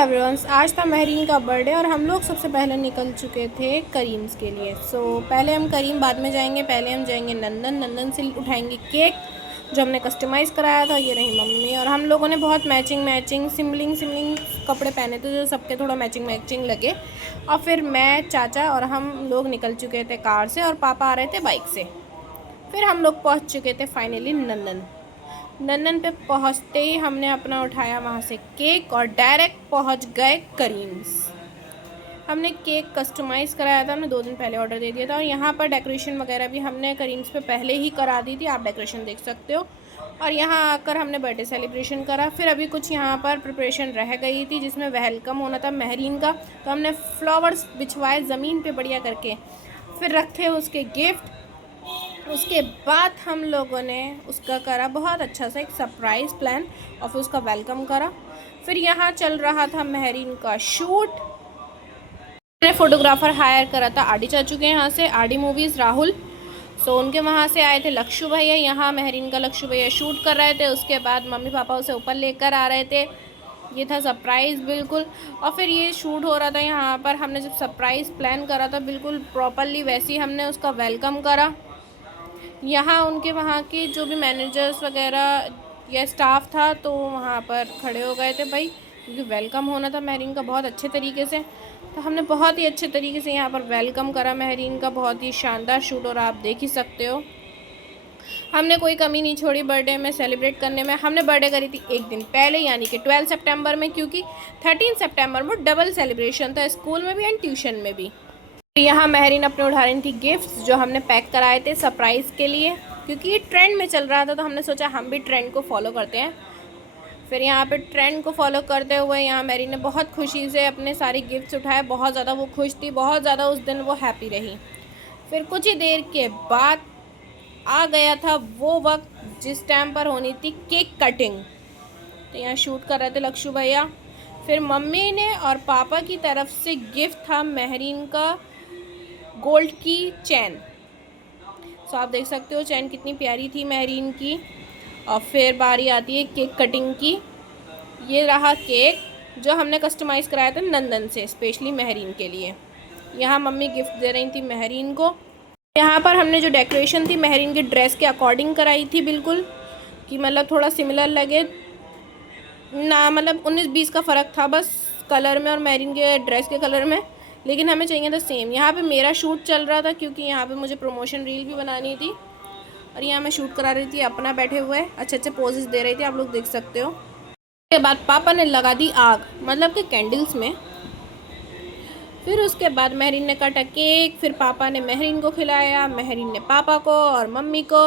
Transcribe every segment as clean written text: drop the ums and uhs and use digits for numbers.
Everyone, आज था महरीन का बर्थडे और हम लोग सबसे पहले निकल चुके थे करीम्स के लिए। पहले हम करीम बाद में जाएंगे। पहले हम जाएंगे नंदन से उठाएंगे केक जो हमने कस्टमाइज़ कराया था। ये रही मम्मी और हम लोगों ने बहुत मैचिंग सिमलिंग कपड़े पहने थे जो सबके थोड़ा मैचिंग लगे। और फिर मैं, चाचा और हम लोग निकल चुके थे कार से और पापा आ रहे थे बाइक से। फिर हम लोग पहुँच चुके थे फाइनली नंदन पे पहुंचते ही हमने अपना उठाया वहाँ से केक और डायरेक्ट पहुंच गए करीम्स। हमने केक कस्टमाइज़ कराया था, हमने 2 दिन पहले ऑर्डर दे दिया था। और यहाँ पर डेकोरेशन वगैरह भी हमने करीम्स पे पहले ही करा दी थी, आप डेकोरेशन देख सकते हो। और यहाँ आकर हमने बर्थडे सेलिब्रेशन करा। फिर अभी कुछ यहाँ पर प्रिपरेशन रह गई थी जिसमें वेलकम होना था महरीन का, तो हमने फ्लावर्स बिछवाए ज़मीन पर बढ़िया करके, फिर रखे उसके गिफ्ट। उसके बाद हम लोगों ने उसका करा बहुत अच्छा सा एक सरप्राइज़ प्लान और फिर उसका वेलकम करा। फिर यहाँ चल रहा था महरीन का शूट। मैंने फ़ोटोग्राफ़र हायर करा था आडी चाचू के यहाँ से, आडी मूवीज़ राहुल। उनके वहाँ से आए थे लक्षु भैया। यहाँ महरीन का लक्षु भैया शूट कर रहे थे। उसके बाद मम्मी पापा उसे ऊपर लेकर आ रहे थे। ये था सरप्राइज़ बिल्कुल। और फिर ये शूट हो रहा था यहाँ पर। हमने जब सरप्राइज़ प्लान करा था बिल्कुल प्रॉपरली वैसे ही हमने उसका वेलकम करा। यहाँ उनके वहाँ के जो भी मैनेजर्स वगैरह या स्टाफ था तो वहाँ पर खड़े हो गए थे भाई, क्योंकि वेलकम होना था महरीन का बहुत अच्छे तरीके से। तो हमने बहुत ही अच्छे तरीके से यहाँ पर वेलकम करा महरीन का। बहुत ही शानदार शूट और आप देख ही सकते हो हमने कोई कमी नहीं छोड़ी बर्थडे में सेलिब्रेट करने में। हमने बर्थडे करी थी एक दिन पहले यानी कि 12 सितंबर में, क्योंकि 13 सितंबर में डबल सेलिब्रेशन था, स्कूल में भी एंड ट्यूशन में भी। यहाँ महरीन अपने उठा रही थी गिफ्ट्स जो हमने पैक कराए थे सरप्राइज़ के लिए, क्योंकि ये ट्रेंड में चल रहा था तो हमने सोचा हम भी ट्रेंड को फॉलो करते हैं। फिर यहाँ पे ट्रेंड को फॉलो करते हुए यहाँ महरीन ने बहुत खुशी से अपने सारे गिफ्ट्स उठाए। बहुत ज़्यादा वो खुश थी, बहुत ज़्यादा उस दिन वो हैप्पी रही। फिर कुछ ही देर के बाद आ गया था वो वक्त जिस टाइम पर होनी थी केक कटिंग। तो यहाँ शूट कर रहे थे लक्षु भैया। फिर मम्मी ने और पापा की तरफ से गिफ्ट था महरीन का गोल्ड की चैन। आप देख सकते हो चैन कितनी प्यारी थी महरीन की। और फिर बारी आती है केक कटिंग की। ये रहा केक जो हमने कस्टमाइज़ कराया था नंदन से स्पेशली महरीन के लिए। यहाँ मम्मी गिफ्ट दे रही थी महरीन को। यहाँ पर हमने जो डेकोरेशन थी महरीन की ड्रेस के अकॉर्डिंग कराई थी बिल्कुल, कि मतलब थोड़ा सिमिलर लगे ना, मतलब 19-20 का फ़र्क था बस कलर में और महरीन के ड्रेस के कलर में, लेकिन हमें चाहिए था सेम। यहाँ पे मेरा शूट चल रहा था क्योंकि यहाँ पे मुझे प्रमोशन रील भी बनानी थी और यहाँ मैं शूट करा रही थी अपना बैठे हुए, अच्छे पोजेस दे रही थी, आप लोग देख सकते हो। उसके बाद पापा ने लगा दी आग, मतलब कि कैंडल्स में। फिर उसके बाद महरीन ने काटा केक। फिर पापा ने महरीन को खिलाया, महरीन ने पापा को और मम्मी को।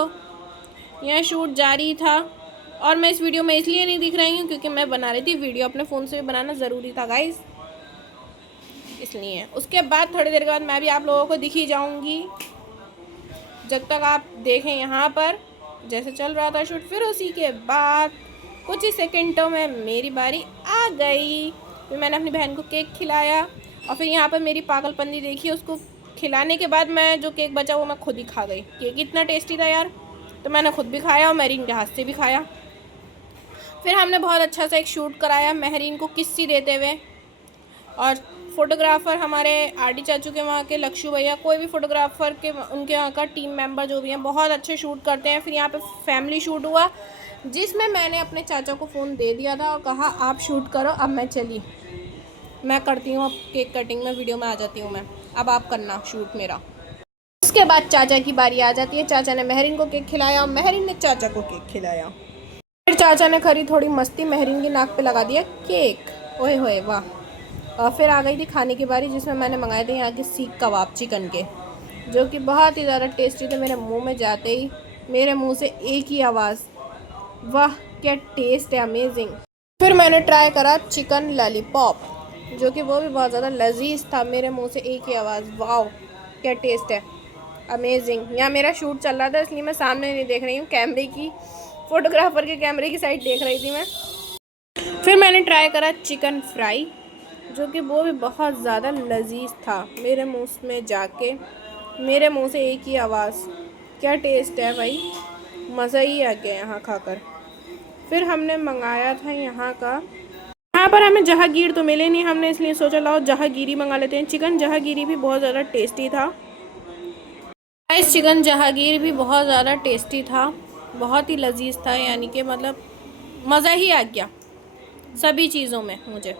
यहाँ शूट जारी था और मैं इस वीडियो में इसलिए नहीं दिख रही हूँ क्योंकि मैं बना रही थी वीडियो, अपने फ़ोन से भी बनाना ज़रूरी था गाइज़, इसलिए। उसके बाद थोड़ी देर के बाद मैं भी आप लोगों को दिख ही जाऊंगी जब तक आप देखें यहाँ पर जैसे चल रहा था शूट। फिर उसी के बाद कुछ ही सेकंडों में मेरी बारी आ गई। फिर मैंने अपनी बहन को केक खिलाया और फिर यहाँ पर मेरी पागलपंती देखी। उसको खिलाने के बाद मैं जो केक बचा वो मैं खुद ही खा गई। केक इतना टेस्टी था यार, तो मैंने खुद भी खाया और महरीन के हाथ से भी खाया। फिर हमने बहुत अच्छा सा एक शूट कराया महरीन को किस्सी देते हुए। और फ़ोटोग्राफ़र हमारे आडी चाचू के वहाँ के लक्षु भैया, कोई भी फ़ोटोग्राफ़र के उनके वहाँ का टीम मेंबर जो भी हैं बहुत अच्छे शूट करते हैं। फिर यहाँ पे फैमिली शूट हुआ जिसमें मैंने अपने चाचा को फ़ोन दे दिया था और कहा आप शूट करो, अब मैं चली, मैं करती हूँ अब केक कटिंग में, वीडियो में आ जाती हूँ मैं, अब आप करना शूट मेरा। उसके बाद चाचा की बारी आ जाती है। चाचा ने महरीन को केक खिलाया और महरीन ने चाचा को केक खिलाया। फिर चाचा ने खरी थोड़ी मस्ती, महरीन की नाक पे लगा दिया केक। ओए होए वाह। और फिर आ गई थी खाने की बारी जिसमें मैंने मंगाए थे यहाँ के सीख कबाब चिकन के, जो कि बहुत ही ज़्यादा टेस्टी थे। मेरे मुंह में जाते ही मेरे मुंह से एक ही आवाज़, वाह क्या टेस्ट है, अमेजिंग। फिर मैंने ट्राई करा चिकन लॉलीपॉप, जो कि वो भी बहुत ज़्यादा लजीज था। मेरे मुंह से एक ही आवाज़, वाह क्या टेस्ट है, अमेजिंग। यहाँ मेरा शूट चल रहा था इसलिए मैं सामने नहीं देख रही हूँ, कैमरे की, फ़ोटोग्राफ़र के कैमरे की साइड देख रही थी मैं। फिर मैंने ट्राई करा चिकन फ्राई, जो कि वो भी बहुत ज़्यादा लजीज था। मेरे मुंह में जाके मेरे मुंह से एक ही आवाज़, क्या टेस्ट है भाई, मज़ा ही आ गया यहाँ खाकर। फिर हमने मंगाया था यहाँ यहाँ पर हमें जहांगीर तो मिले नहीं, हमने इसलिए सोचा लाओ जहांगीरी मंगा लेते हैं। चिकन जहांगीरी भी बहुत ज़्यादा टेस्टी था। इस चिकन जहांगीर भी बहुत ज़्यादा टेस्टी था, बहुत ही लजीज था, यानी कि मतलब मज़ा ही आ गया सभी चीज़ों में मुझे।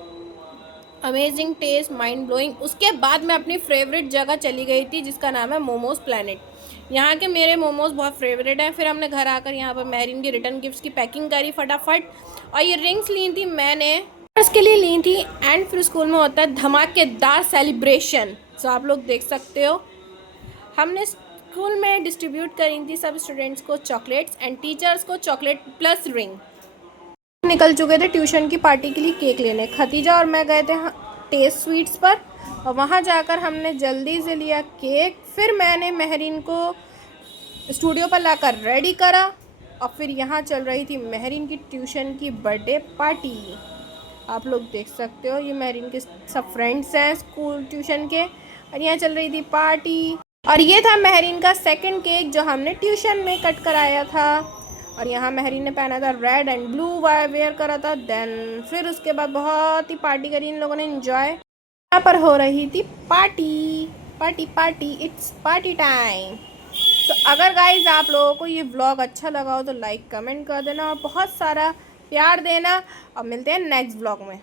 Amazing taste, mind blowing. उसके बाद मैं अपनी फेवरेट जगह चली गई थी जिसका नाम है मोमोज प्लैनेट। यहाँ के मेरे मोमोज बहुत फेवरेट हैं। फिर हमने घर आकर यहाँ पर महरीन की रिटर्न गिफ्ट्स की पैकिंग करी फटाफट, और ये रिंग्स ली थी मैंने उसके लिए ली थी। एंड फिर स्कूल में होता है धमाकेदार सेलिब्रेशन, तो आप लोग देख सकते हो। हमने स्कूल में डिस्ट्रीब्यूट करी थी सब स्टूडेंट्स को चॉकलेट्स एंड टीचर्स को चॉकलेट प्लस रिंग। निकल चुके थे ट्यूशन की पार्टी के लिए केक लेने। खतीजा और मैं गए थे टेस्ट स्वीट्स पर, और वहाँ जाकर हमने जल्दी से लिया केक। फिर मैंने महरीन को स्टूडियो पर लाकर रेडी करा, और फिर यहाँ चल रही थी महरीन की ट्यूशन की बर्थडे पार्टी। आप लोग देख सकते हो, ये महरीन के सब फ्रेंड्स हैं स्कूल ट्यूशन के, और यहाँ चल रही थी पार्टी। और ये था महरीन का सेकंड केक जो हमने ट्यूशन में कट कराया था। और यहाँ महरीन ने पहना था रेड एंड ब्लू वेयर करा था। देन फिर उसके बाद बहुत ही पार्टी करी इन लोगों ने, एंजॉय। यहाँ पर हो रही थी party party party, it's party time. तो अगर गाइज आप लोगों को ये व्लॉग अच्छा लगा हो तो लाइक कमेंट कर देना और बहुत सारा प्यार देना, और मिलते हैं नेक्स्ट व्लॉग में।